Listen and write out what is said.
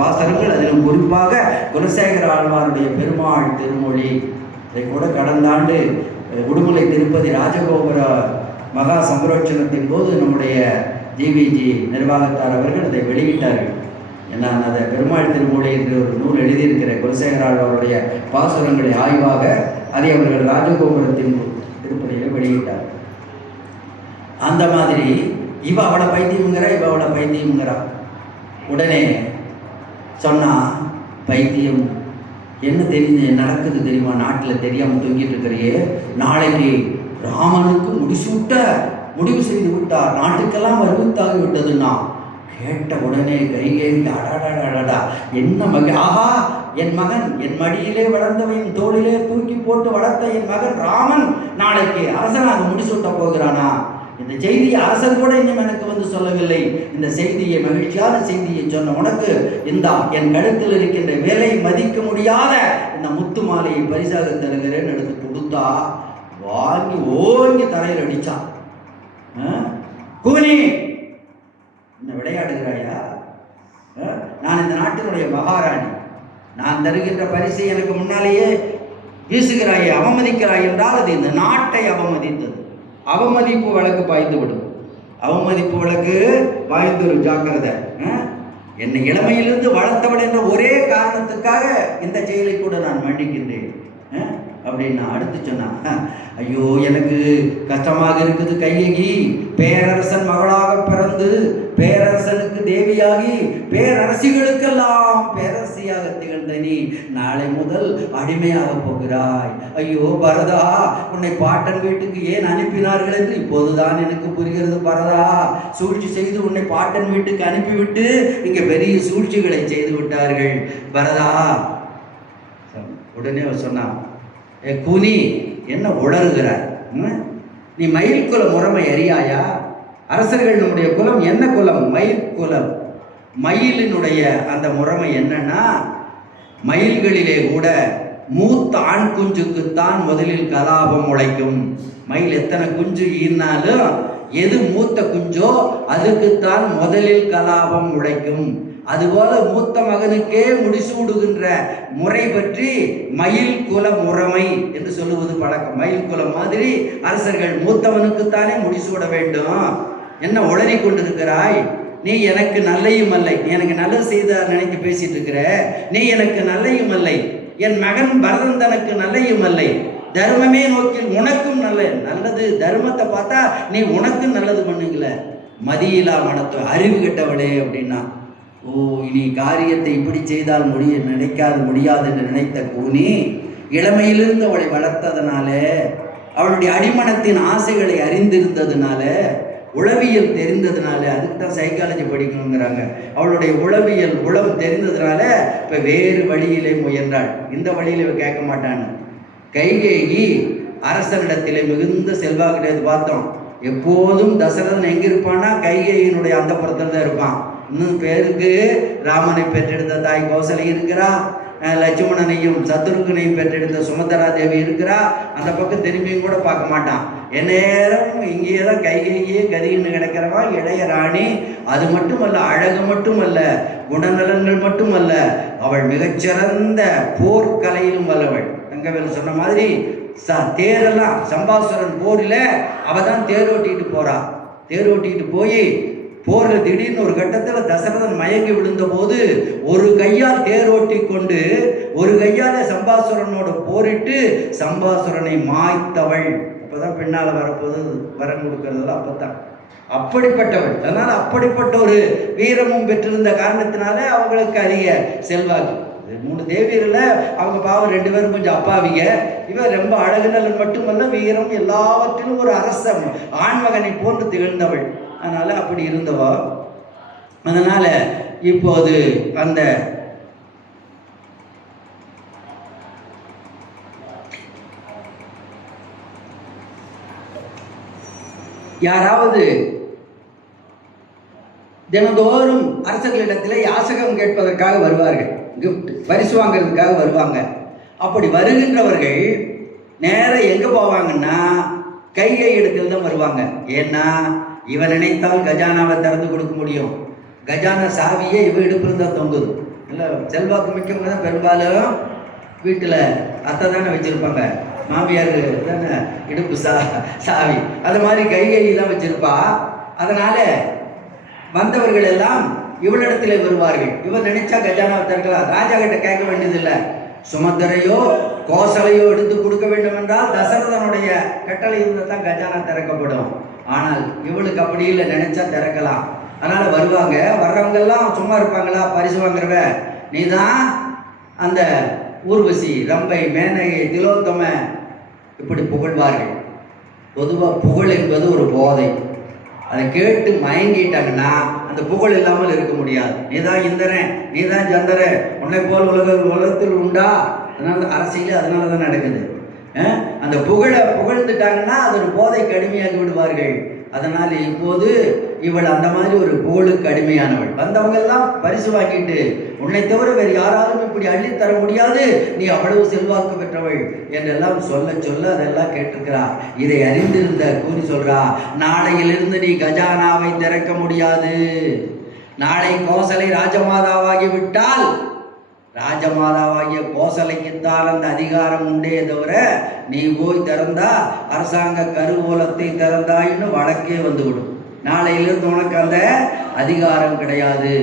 பாசனங்கள், அதிலும் குறிப்பாக குலசேகர ஆழ்வாருடைய பெருமாள் திருமொழி. இதை கூட கடந்த ஆண்டு உடுமலை திருப்பதி ராஜகோபுர மகா சம்பரோட்சணத்தின் போது நம்முடைய ஜிவிஜி நிர்வாகத்தார் அவர்கள் அதை வெளியிட்டார்கள். நான் அதை பெருமாள் திருமொழி என்று ஒரு நூல் எழுதியிருக்கிற குலசேகர ஆழ்வாருடைய பாசுரங்களை ஆய்வாக அதை அவர்கள் ராஜகோபுரத்தின் திருப்பதியில் வெளியிட்டார். அந்த மாதிரி இவ அவளை பைத்தியம்ங்கிறா. உடனே சொன்னா, பைத்தியம் என்ன தெரிஞ்சு நடக்குது தெரியுமா, நாட்டில் தெரியாமல் தூங்கிட்டு இருக்கிறையே, நாளைக்கு ராமனுக்கு முடிவு செய்து விட்டார், நாட்டுக்கெல்லாம் அறிவித்தாகி விட்டதுன்னா கேட்ட உடனே கைகேறி அடாடாடாடா, என்ன மகன், ஆஹா என் மகன், என் மடியிலே வளர்ந்தவன் தோளிலே தூக்கி போட்டு வளர்த்த என் மகன் ராமன் நாளைக்கு அரசனாக முடிசூட்ட போகிறானா? இந்த செய்தியை அரசர் கூட இன்னும் எனக்கு வந்து சொல்லவில்லை. இந்த செய்தியை, மகிழ்ச்சியான செய்தியை சொன்ன உனக்கு இந்த என் கழுத்தில் இருக்கின்ற விலை மதிக்க முடியாத இந்த முத்து மாலையை பரிசாக தருகிறேன்னு எடுத்து கொடுத்தா வாங்கி ஓங்கி தரையில் அடிச்சான். கூனி, என்ன விளையாடுகிறாயா? நான் இந்த நாட்டினுடைய மகாராணி, நான் தருகின்ற பரிசை எனக்கு முன்னாலேயே வீசுகிறாயே, அவமதிக்கிறாய் என்றால் அது இந்த நாட்டை அவமதித்தது. அவமதிப்பு வழக்கு பாய்ந்துவிடும். அவமதிப்பு வழக்கு பாய்ந்துவிடும், ஜாக்கிரதை. என்னை இளமையிலிருந்து வளர்த்தவள் என்ற ஒரே காரணத்துக்காக இந்த செயலை கூட நான் மன்னிக்கின்றேன் அப்படின்னு நான் அடுத்து சொன்னான். ஐயோ, எனக்கு கஷ்டமாக இருக்குது கையகி, பேரரசன் மகளாக பிறந்து பேரரசனுக்கு தேவியாகி பேரரசிகளுக்கெல்லாம் பேரரசியாக திகழ்ந்த நீ நாளை முதல் அடிமையாக போகிறாய். ஐயோ பரதா, உன்னை பாட்டன் வீட்டுக்கு ஏன் அனுப்பினார்கள் என்று இப்போதுதான் எனக்கு புரிகிறது. பரதா, சூழ்ச்சி செய்து உன்னை பாட்டன் வீட்டுக்கு அனுப்பிவிட்டு இங்கே பெரிய சூழ்ச்சிகளை செய்து விட்டார்கள் பரதா. உடனே சொன்னான், கூனி, என்ன உளறுகிறாய்? நீ மயில் குல முறைமை அறியாயா? அரசர்கள் நம்முடைய குலம் என்ன குலம்? மயில் குலம். மயிலினுடைய அந்த முறைமை என்னன்னா, மயில்களிலே கூட மூத்த ஆண் குஞ்சுக்குத்தான் முதலில் கலாபம் உழைக்கும். மயில் எத்தனை குஞ்சு ஈர்னாலும் எது மூத்த குஞ்சோ அதுக்குத்தான் முதலில் கலாபம் உழைக்கும். அதுபோல மூத்த மகனுக்கே முடிசூடுகின்ற முறை பற்றி மயில் குல முறைமை என்று சொல்லுவது பழக்கம். மயில் குலம் மாதிரி அரசர்கள் மூத்தவனுக்குத்தானே முடிசூட வேண்டும். என்ன உளறி கொண்டிருக்கிறாய்? நீ எனக்கு நல்லையும் அல்லை, நீ எனக்கு நல்லது செய்தார் நினைத்து பேசிட்டு இருக்கிற. நீ எனக்கு நல்லையும் அல்லை, என் மகன் பரதன் தனக்கு நல்லையும் அல்லை. தர்மமே நோக்கில் உனக்கும் நல்லது தர்மத்தை பார்த்தா நீ உனக்கும் நல்லது பண்ணுங்கள. மதியிலா மனத்தை அறிவு கெட்டவளே அப்படின்னா, ஓ, இனி காரியத்தை இப்படி செய்தால் முடியாது என்று நினைத்த கூனி, இளமையிலிருந்து அவளை வளர்த்ததுனால, அவளுடைய அடிமனத்தின் ஆசைகளை அறிந்திருந்ததுனால, உளவியல் தெரிந்ததுனால, அதுக்கு தான் சைக்காலஜி படிக்கணுங்கிறாங்க. அவளுடைய உளவியல் உளம் தெரிந்ததுனால இப்போ வேறு வழியிலே முயன்றாள். இந்த வழியில கேட்க மாட்டான்னு. கைகேயி அரசனிடத்திலே மிகுந்த செல்வாக்கிட்டது பார்த்தோம். எப்போதும் தசரதன் எங்கே இருப்பான்னா கைகேயினுடைய அந்த புறத்தில் தான் இருப்பான். இன்னும் பேருக்கு ராமனை பெற்றெடுத்த தாய் கௌசலை இருக்கிறா, லட்சுமணனையும் சத்ருகனையும் பெற்றெடுத்த சுமந்தரா தேவி இருக்கிறா. அந்த பக்கம் திரும்பியும் கூட பார்க்க மாட்டான். எந்நேரம் இங்கேயே தான் கைகையே கதின்னு கிடக்கிறவா இளைய ராணி. அது மட்டுமல்ல, அழகு மட்டுமல்ல, குணநலன்கள் மட்டுமல்ல, அவள் மிகச்சிறந்த போர்க்கலையிலும் வல்லவள். தங்கவேல் சொன்ன மாதிரி தேரெல்லாம் சம்பாசுரன் போரில் அவள் தான் தேரோட்டிட்டு போறா. தேரோட்டிட்டு போய் போரில் திடீர்னு ஒரு கட்டத்தில் தசரதன் மயங்கி விழுந்த போது ஒரு கையால் தேரோட்டி கொண்டு ஒரு கையால் சம்பாசுரனோடு போரிட்டு சம்பாசுரனை மாய்த்தவள். அப்போதான் பின்னால் வரப்போது வரம் கொடுக்கறதுல அப்போதான் அப்படிப்பட்டவள். அதனால் அப்படிப்பட்ட ஒரு வீரமும் பெற்றிருந்த காரணத்தினால அவங்களுக்கு அதிக செல்வாக்கு. 3 தேவியரில் அவங்க பாவம் 2 பேரும் கொஞ்சம் அப்பாவிங்க. இவன் ரொம்ப அழகு நலன் மட்டுமல்ல, வீரம் எல்லாவற்றிலும் ஒரு அரசன் ஆண்மகனை போன்று திகழ்ந்தவள். அதனால் அப்படி இருந்தவா. அதனால் இப்போது அந்த யாராவது தினந்தோறும் அரசர்களிடத்தில் யாசகம் கேட்பதற்காக வருவார்கள், கிஃப்ட் பரிசு வாங்கிறதுக்காக வருவாங்க. அப்படி வருகின்றவர்கள் நேரம் எங்கே போவாங்கன்னா கைகை இடத்துல தான் வருவாங்க. ஏன்னா இவன் நினைத்தால் கஜானாவை திறந்து கொடுக்க முடியும். கஜானா சாவியே இவ இடுப்பில் தான் தொங்குது. இல்லை, செல்வாக்கு மிக்கவங்க தான் பெரும்பாலும் வீட்டில் அத்தை தானே வச்சுருப்பாங்க, மாமியார் தானே இடுப்பு சாவி அது மாதிரி கையெல்லாம் வச்சிருப்பா. அதனால வந்தவர்கள் எல்லாம் இவளிடத்தில் வருவார்கள். இவன் நினைச்சா கஜானாவை திறக்கலாம், ராஜா கிட்ட கேட்க வேண்டியதில்லை. சுமந்தரையோ கோசலையோ எடுத்து கொடுக்க வேண்டும் என்றால் தசரதனுடைய கட்டளை இருந்தால் தான் கஜானா திறக்கப்படும். ஆனால் இவளுக்கு அப்படி இல்லை, நினைச்சா திறக்கலாம். அதனால வருவாங்க. வர்றவங்க எல்லாம் சும்மா இருப்பாங்களா? பரிசு வாங்குறவ நீ தான் அந்த ஊர்வசி, ரம்பை, மேனகை, திலோத்தம இப்படி புகழ்வார்கள். பொதுவாக புகழ் என்பது ஒரு போதை. அதை கேட்டு மயங்கிட்டாங்கன்னா அந்த புகழ் இல்லாமல் இருக்க முடியாது. நீ தான் இந்திரன், நீ தான் சந்திரன், உன்னை போல் உலகத்தில் உண்டா? அதனால அரசியல் அதனால தான் நடக்குது. அந்த புகழ்ந்துட்டாங்கன்னா அது ஒரு போதைக்கு அடிமையாகி விடுவார்கள். அதனால் இப்போது இவள் அந்த மாதிரி ஒரு புகழுக்கு அடிமையானவள். வந்தவங்க எல்லாம் பரிசு வாங்கிட்டு, உன்னை தவிர வேறு யாராலும் இப்படி அள்ளித்தர முடியாது, நீ அவ்வளவு செல்வாக்கு பெற்றவள் என்றெல்லாம் சொல்ல சொல்ல அதெல்லாம் கேட்டிருக்கிறா. இதை அறிந்திருந்த கூனி சொல்றா, நாளையிலிருந்து நீ கஜானாவை திறக்க முடியாது. நாளை கோசலை ராஜமாதாவாகி விட்டால் ராஜமாதாவாகிய கோசலைக்குத்தான் அந்த அதிகாரம் உண்டே தவிர நீ போய் திறந்தா அரசாங்க கருவூலத்தை திறந்தாயின்னு வழக்கே வந்துவிடும். நாளையிலிருந்து உனக்கு அந்த அதிகாரம் கிடையாது.